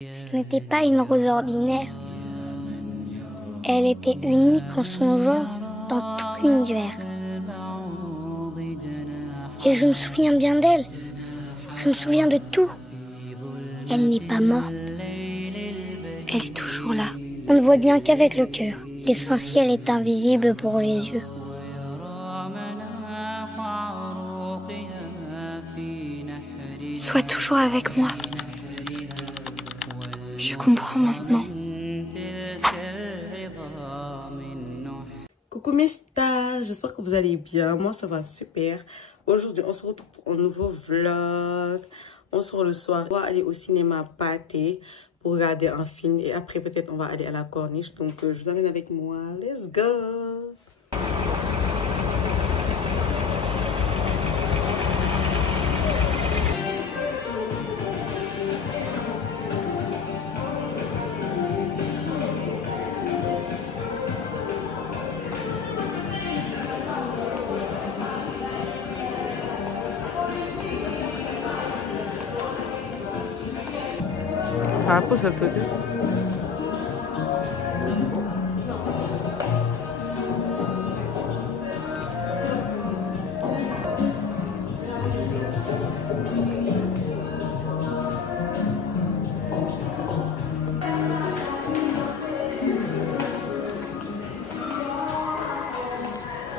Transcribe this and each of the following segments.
Ce n'était pas une rose ordinaire. Elle était unique en son genre dans tout l'univers. Et je me souviens bien d'elle. Je me souviens de tout. Elle n'est pas morte. Elle est toujours là. On ne voit bien qu'avec le cœur. L'essentiel est invisible pour les yeux. Sois toujours avec moi. Je comprends maintenant. Coucou mes stars, j'espère que vous allez bien. Moi ça va super. Aujourd'hui on se retrouve pour un nouveau vlog. On sort le soir. On va aller au cinéma Pathé pour regarder un film. Et après peut-être on va aller à la corniche. Donc je vous amène avec moi. Let's go! Ah, pousse-le tout.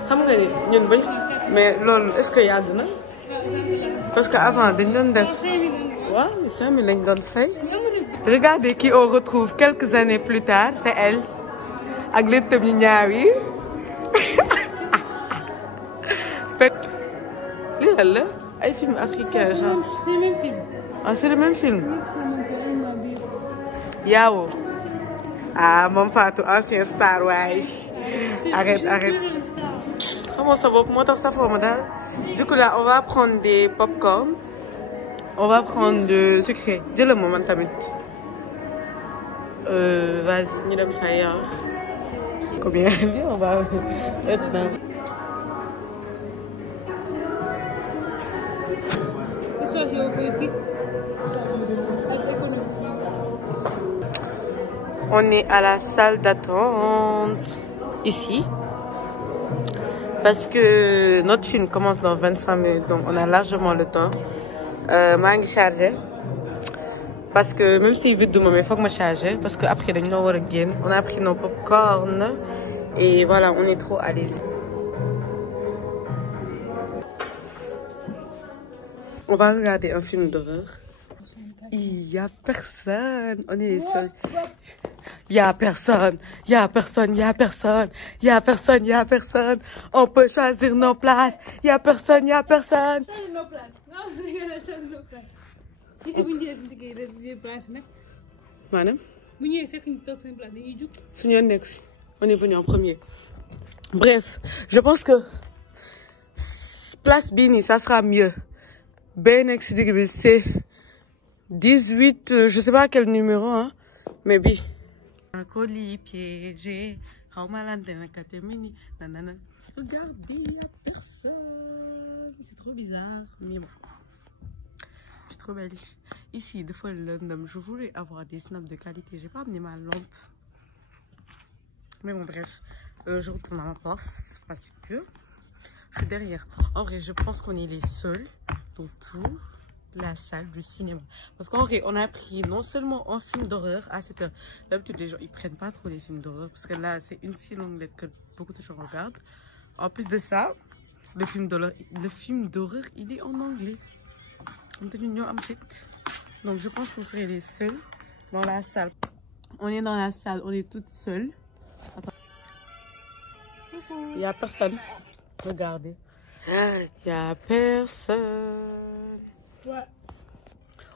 xam nga ni ñun bañ mais loolu est-ce que yàgg na parce que avant dañ doon def waaw 5000 lañ doon fay. Regardez qui on retrouve quelques années plus tard, c'est elle. Avec les tëb yu ñaaw yi. Fait lii lan la ay film africain genre. C'est le même film. Ah c'est le même film. Yaawo. Ah moom Fatou ancien star waaye. Arrête. Comment ça va moo tax safoo ma daal. Du coup là on va prendre des pop-corn. On va prendre de sucré. Jël ma man tamit. Vas-y, ñu dem fay combien on va être dans. Histoire géopolitique ak économique. On est à la salle d'attente ici parce que notre film commence dans 25 minutes donc on a largement le temps. maa ngi chargé. Parce que même si vite de moi, il faut que je me charge. Parce qu'après, on a pris nos popcorn. Et voilà, on est trop à l'aise. On va regarder un film d'horreur. Il n'y a personne. On est seul. Il n'y a personne. Il n'y a personne. Il n'y a personne. Il n'y a personne. Il n'y a personne. On peut choisir nos places. Il n'y a personne. Il n'y a personne. Choisir nos places. Non, choisir nos places. Ici, bu ñu jëlee suñu liggéey place nag. Maanaam. bu ñëwee fekk ñu toog seen place dañuy jug. Suñu yoon nekk si on est venu en premier. Bref, je pense que place bii nii ça sera mieux. Bee nekk si digg bi c'est 18 je sais pas quel numéro hein mais bi. Un colis piégé xaw ma lan dina katemini nanana. Regarde, il y a personne. C'est trop bizarre mais bon. Je suis trop belle. Ici, deux fois le London. Je voulais avoir des snaps de qualité. J'ai pas amené ma lampe. Mais bon, bref. Je retourne à ma place parce que je suis derrière. En vrai, je pense qu'on est les seuls dans toute la salle du cinéma. Parce qu'en vrai, on a pris non seulement un film d'horreur à cette heure. D'habitude, les gens, ils prennent pas trop les films d'horreur. Parce que là, c'est une si longue lettre que beaucoup de gens regardent. En plus de ça, le film d'horreur, il est en anglais. Donc je pense qu'on serait les seuls dans la salle. On est dans la salle, on est toutes seules. Attends. Il n'y a personne. Regardez. Il n'y a personne. Ouais.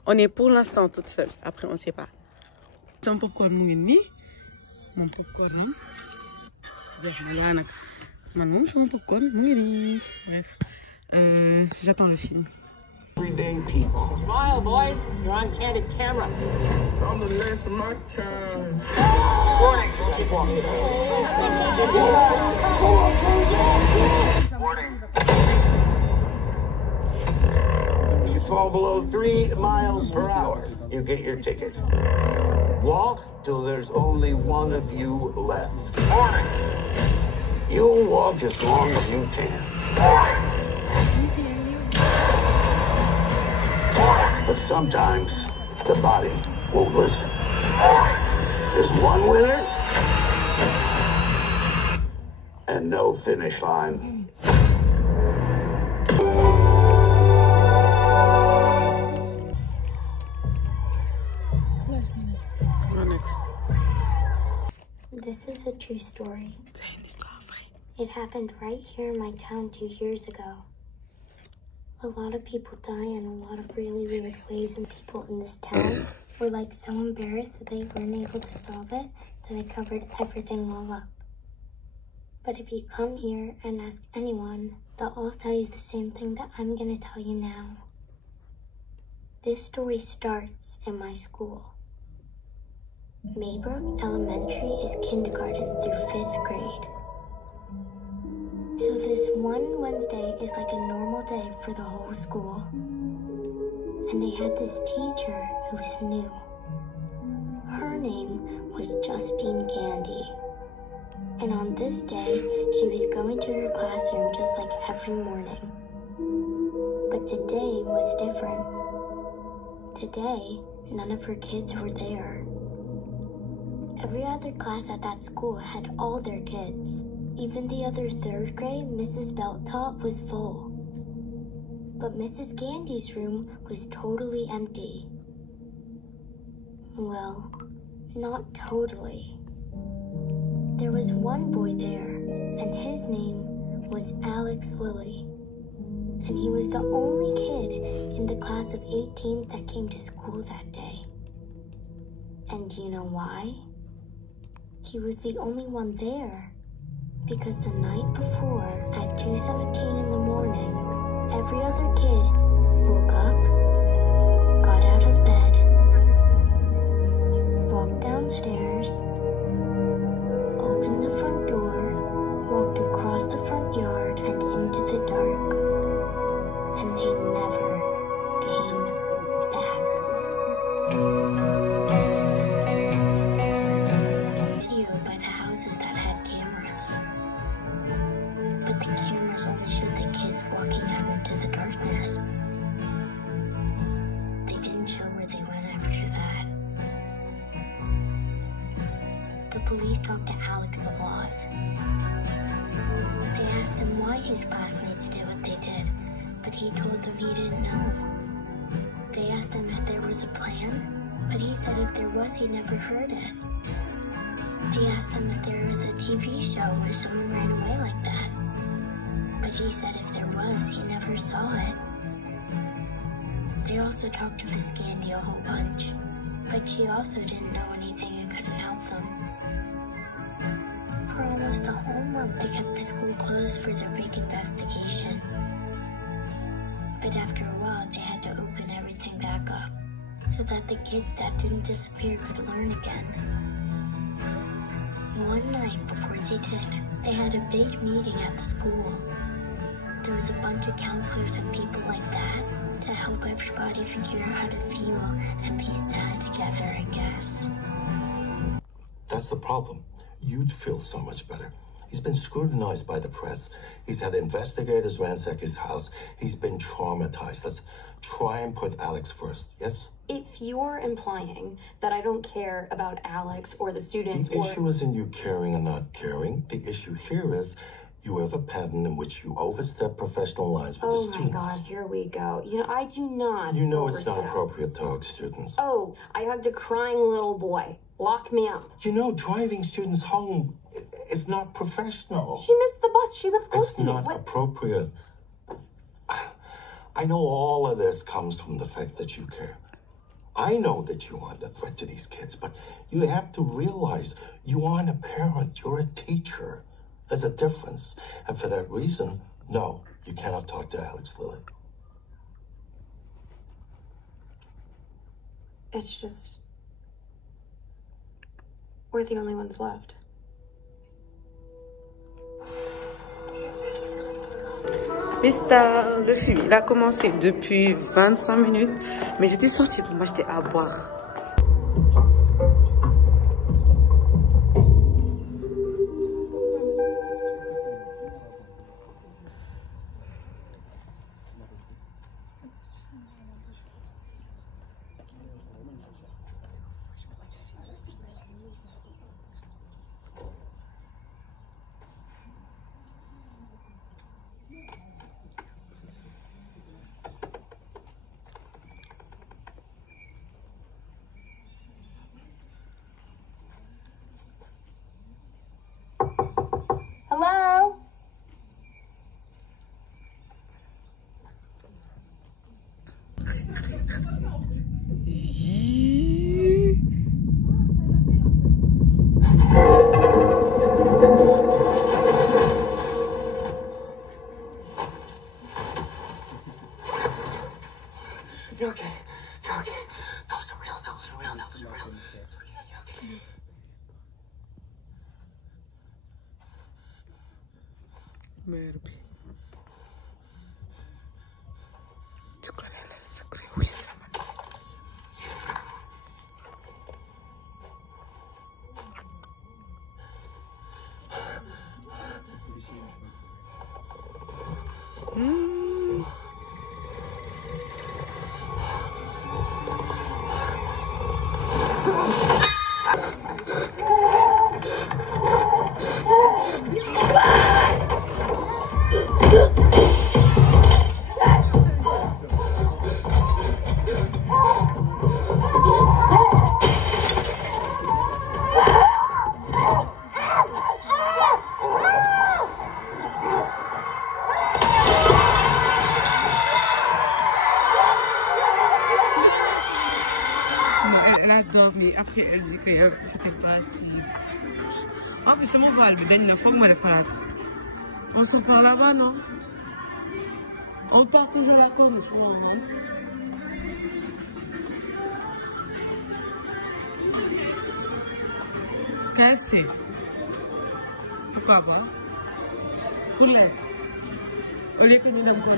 On est pour l'instant toutes seules. Après, on ne sait pas. C'est un popcorn mouini. Mon popcorn. Voilà. Maintenant, c'est mon popcorn mouini. Bref. J'attends le film. Everyday people. Smile, boys. You're on candid camera. I'm the last of my kind. Warning. Keep walking. Warning. If you fall below 3 miles per hour, you get your ticket. Walk till there's only one of you left. Morning. You'll walk as long as you can. But sometimes the body won't listen. There's one winner and no finish line. This is a true story. It happened right here in my town 2 years ago. A lot of people die in a lot of really weird ways, and people in this town were like so embarrassed that they weren't able to solve it that they covered everything all up. But if you come here and ask anyone, they'll all tell you the same thing that I'm gonna tell you now. This story starts in my school. Maybrook Elementary is kindergarten through 5th grade. So this one Wednesday is like a normal day for the whole school. And they had this teacher who was new. Her name was Justine Gandy. And on this day, she was going to her classroom just like every morning. But today was different. Today, none of her kids were there. Every other class at that school had all their kids. Even the other 3rd grade Mrs. Belt taught was full. But Mrs. Gandy's room was totally empty. Well, not totally. There was one boy there, and his name was Alex Lilly. And he was the only kid in the class of 18 that came to school that day. And do you know why? He was the only one there. Because the night before, at 2:17 in the morning, every other kid woke up, got out of bed, walked downstairs, opened the front door, walked across the front yard and into the dark, and they never came back. Video by the houses that had cameras. But the cameras only showed the kids walking out into the darkness. They didn't show where they went after that. The police talked to Alex a lot. They asked him why his classmates did what they did, but he told them he didn't know. They asked him if there was a plan, but he said if there was, he never heard it. They asked him if there was a TV show where someone ran away like that. But he said if there was, he never saw it. They also talked to Miss Gandy a whole bunch, but she also didn't know anything and couldn't help them. For almost a whole month, they kept the school closed for their big investigation. But after a while, they had to open everything back up so that the kids that didn't disappear could learn again. One night before they did, they had a big meeting at the school. There was a bunch of counselors and people like that to help everybody figure out how to feel and be sad together, I guess. That's the problem. You'd feel so much better. He's been scrutinized by the press. He's had investigators ransack his house. He's been traumatized. Let's try and put Alex first, yes? If you're implying that I don't care about Alex or the students The issue isn't you caring or not caring. The issue here is you have a pattern in which you overstep professional lines with the students. Oh my God, here we go. You know, I do not You know overstep. it's not appropriate to hug students. Oh, I hugged a crying little boy. Lock me up. You know, driving students home is not professional. She missed the bus. She lived close It's to me. not What? appropriate. I know all of this comes from the fact that you care. I know that you aren't a threat to these kids, but you have to realize you aren't a parent. You're a teacher. There's a difference. And for that reason, no, you cannot talk to Alex Lilly. It's just... we're the only ones left. Pista, le film, il a commencé depuis 25 minutes, mais j'étais sortie pour m'acheter à boire. mère bi tu connais le secret oui sama après elle dit que c'était pas si... Ah mais c'est mon val, mais d'une fois moi elle est pas là. On s'en part là-bas, non? On part toujours là comme je crois, non? KFC. Pourquoi pas? Pour l'air. Au lieu que nous n'avons pas.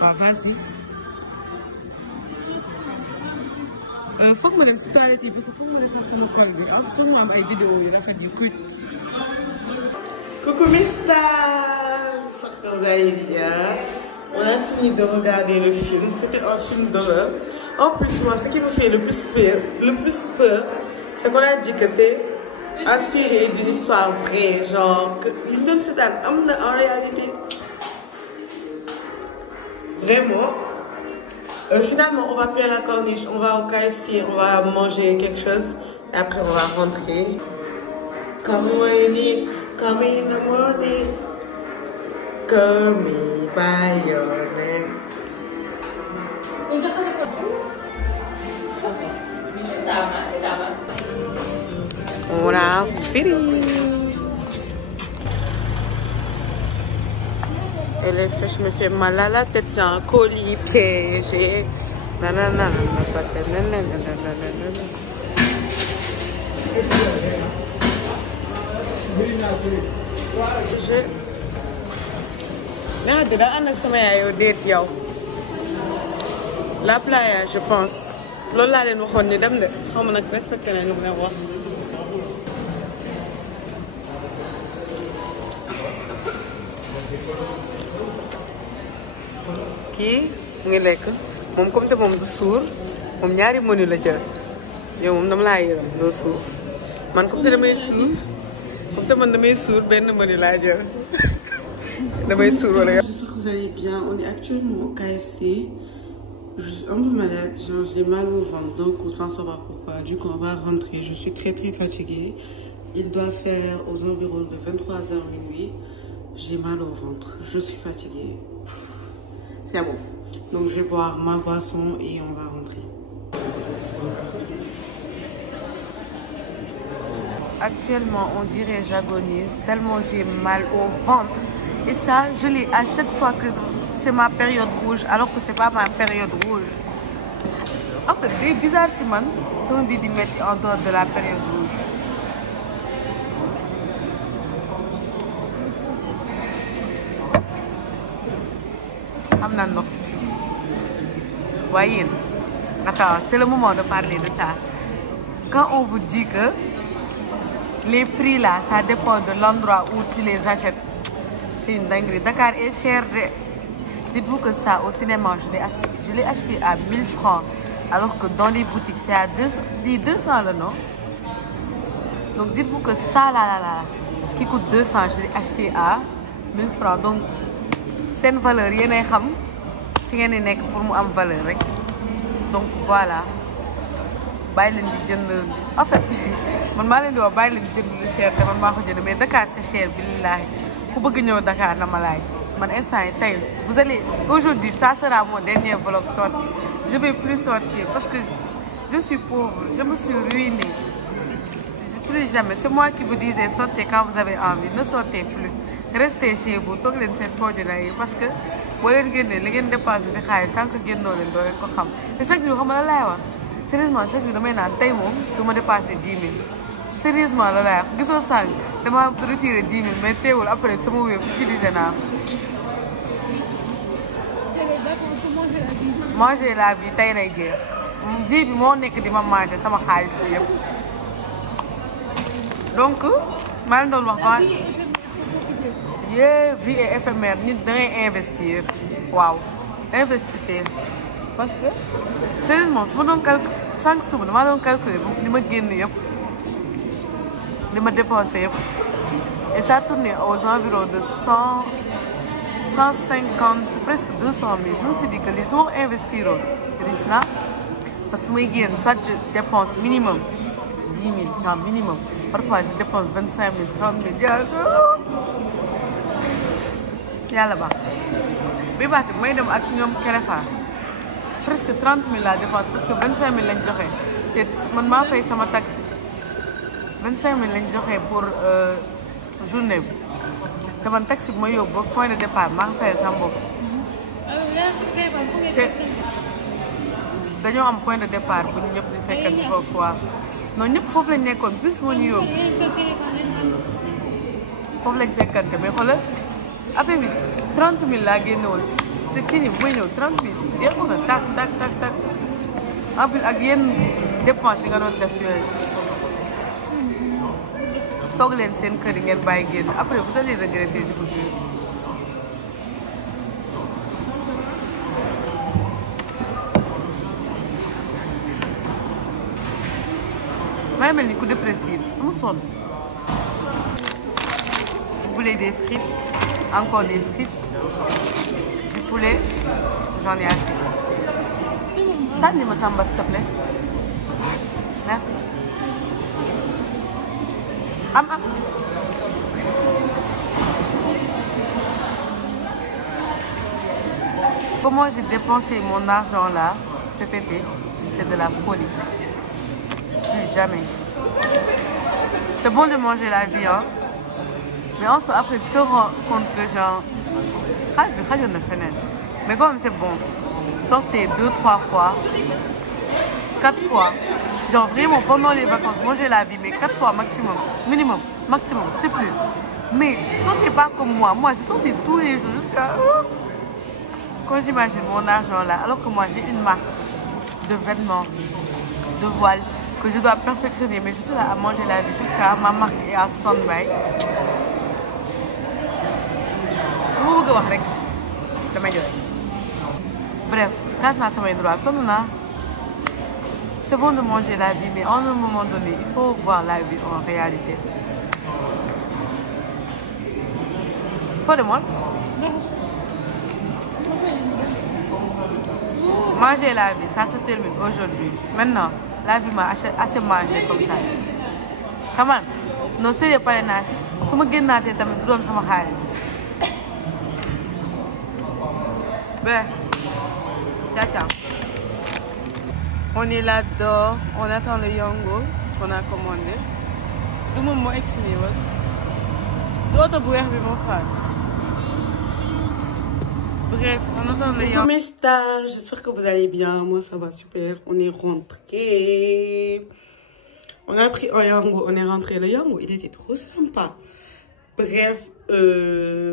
Bah vas-y. Faut que madame si toilette parce que faut que madame fasse sama col bi absolument am ay vidéo yu rafet yu quick. Coucou mes stars, j'espère que vous allez bien. On a fini de regarder le film, c'était un film d'horreur. En plus moi ce qui me fait le plus peur, c'est qu'on a dit que c'est inspiré d'une histoire vraie, genre que li doon seetaan am na en réalité. Vraiment. Finalement, on va plus à la corniche, on va au KFC, on va manger quelque chose et après on va rentrer. Come in the morning, call me by your name. On a fini. Elle est fraîche, me fait mal à la tête, c'est un colis piégé. Nanana, la playa, je pense. Lola, elle nous connaît, on a respecté les numéros. Kii mu ngi lekk moom comme te moom du suur moom ñaari menu la jël yow moom dama laa yërëm doo suur man comme te damay suur comme te man damay suur benn menu laa jël damay suur wala. J'espère que vous allez bien. On est actuellement au KFC. Je suis un peu malade, genre j'ai mal au ventre donc on s'en saura pourquoi. Du coup on va rentrer. Je suis très fatiguée. Il doit faire aux environs de 23h minuit. J'ai mal au ventre. Je suis fatiguée. C'est bon. Donc je vais boire ma boisson et on va rentrer. Actuellement, on dirait j'agonise tellement j'ai mal au ventre. Et ça, je l'ai à chaque fois que c'est ma période rouge, alors que c'est pas ma période rouge. En fait, c'est bizarre, Simon. On dit de mettre en dehors de la période rouge. Voyez, d'accord, c'est le moment de parler de ça. Quand on vous dit que les prix là, ça dépend de l'endroit où tu les achètes, c'est une dinguerie. Dakar est cher. Dites-vous que ça, au cinéma, je l'ai acheté à 1000 francs, alors que dans les boutiques, c'est à 200 là, non? Donc dites-vous que ça là, qui coûte 200, je l'ai acheté à 1000 francs. Donc, c'est une valeur, il y a une pour moi am valeur. Donc voilà. En fait, je cher, mais Dakar c'est cher, Dakar, vous allez, aujourd'hui, ça sera mon dernier vlog sorti. Je ne vais plus sortir parce que je suis pauvre, je me suis ruinée. Plus jamais. C'est moi qui vous disais sortez quand vous avez envie, ne sortez plus. Restez chez vous, tant que vous êtes parce que vous avez des dépenses de tant que vous êtes et chaque jour, c'est sérieusement chaque jour damay naan tey moom du ma dépassé 10 000 sérieusement la lay wax gisoo sànq dama retiré 10 000 mais teewul après sama wéef utilisé naa manger la vie tey lay jeex vie bi moo nekk di ma manger sama xaalis bi yëpp donc maa leen doon wax vie est éphémère nit da ngay investir waaw investissez parce que sérieusement su ma doon calculer 5 suba damaa doon calculer li ma génn yëpp li ma dépensé yëpp et ça tournait aux environs de 150 presque 200 000 je me suis dit que lii su ma investir riche na parce que su may génn soit je dépense minimum 10 000 genre minimum parfois je dépense 25 000 30 000 yàlla baax bi passé bu may dem ak ñoom Kerefa presque 30 000 la dépense parce que 25 000 lañ joxe te man maa fay sama taxi 25 000 lañ joxe pour journée bi te man taxi bi ma yóbbu ba point de départ maa ngi fayal sama bopp te dañoo am point de départ bu ñu ñëpp di fekkal foofu waaw non ñëpp foofu lañ nekkoon plus moo ñu yóbbu foofu lañ fekkante mais xoolal affaire bi 30 000 laa génne woon c'est fini bu may ñëw 30 000 jeexu na tak en plus ak yenn dépense yi nga doon def yooyu toog leen seen kër yi ngeen bàyyi génn après vous allez regretter je vous jure. maa ngi mel ni ku dépressif dama sonn. Vous voulez des frites, encore des frites, du poulet, j'en ai assez. Sànni ma Samba s'il te plaît. Merci. Comment j'ai dépensé mon argent là cet été, c'est de la folie. Plus jamais. C'est bon de manger la vie, hein. Mais on se après tu te rends compte que genre xaalis bi xajoon na feneen mais quand même c'est bon sortez 2-3 fois 4 fois genre vraiment pendant les vacances manger la vie mais 4 fois maximum minimum maximum c'est plus mais sortez pas comme moi je sortais tous les jours jusqu'à quand j'imagine mon argent là alors que moi j'ai une marque de vêtements de voiles que je dois perfectionner mais je suis là à manger la vie jusqu'à ma marque est à stand-by. wax rek damay jooy bref kaas naa samay droit sonn naa c'est bon de manger la vie mais à un moment donné il faut voir la vie en réalité. Foo demoon manger la vie ça se termine aujourd'hui maintenant la vie m'a assez mangé comme ça xam nga non sérieux pare naa si su ma génnaatee tamit du doon sama xaalis. Ben, ciao. On est là-dedans, on attend le Yango qu'on a commandé. Tout le monde m'a expliqué. D'autres bouillères, mais mon frère. Bref, on attend le Yango. Mes stars, j'espère que vous allez bien. Moi, ça va super. On est rentré. On a pris un Yango, on est rentré. Le Yango, il était trop sympa. Bref,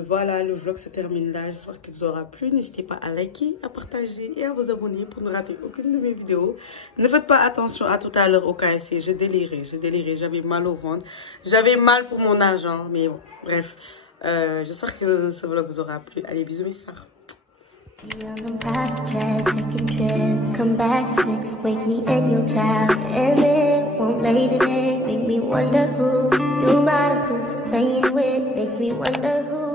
voilà, le vlog se termine là. J'espère qu'il vous aura plu. N'hésitez pas à liker, à partager et à vous abonner pour ne rater aucune de mes vidéos. Ne faites pas attention à tout à l'heure au KFC. Je délirais. J'avais mal au ventre. J'avais mal pour mon argent. Mais bon, bref. J'espère que ce vlog vous aura plu. Allez, bisous mes stars. On private jets, taking trips. Come back 6, wake me and your child. And then won't lay today. Make me wonder who you might have been playing with. Makes me wonder who.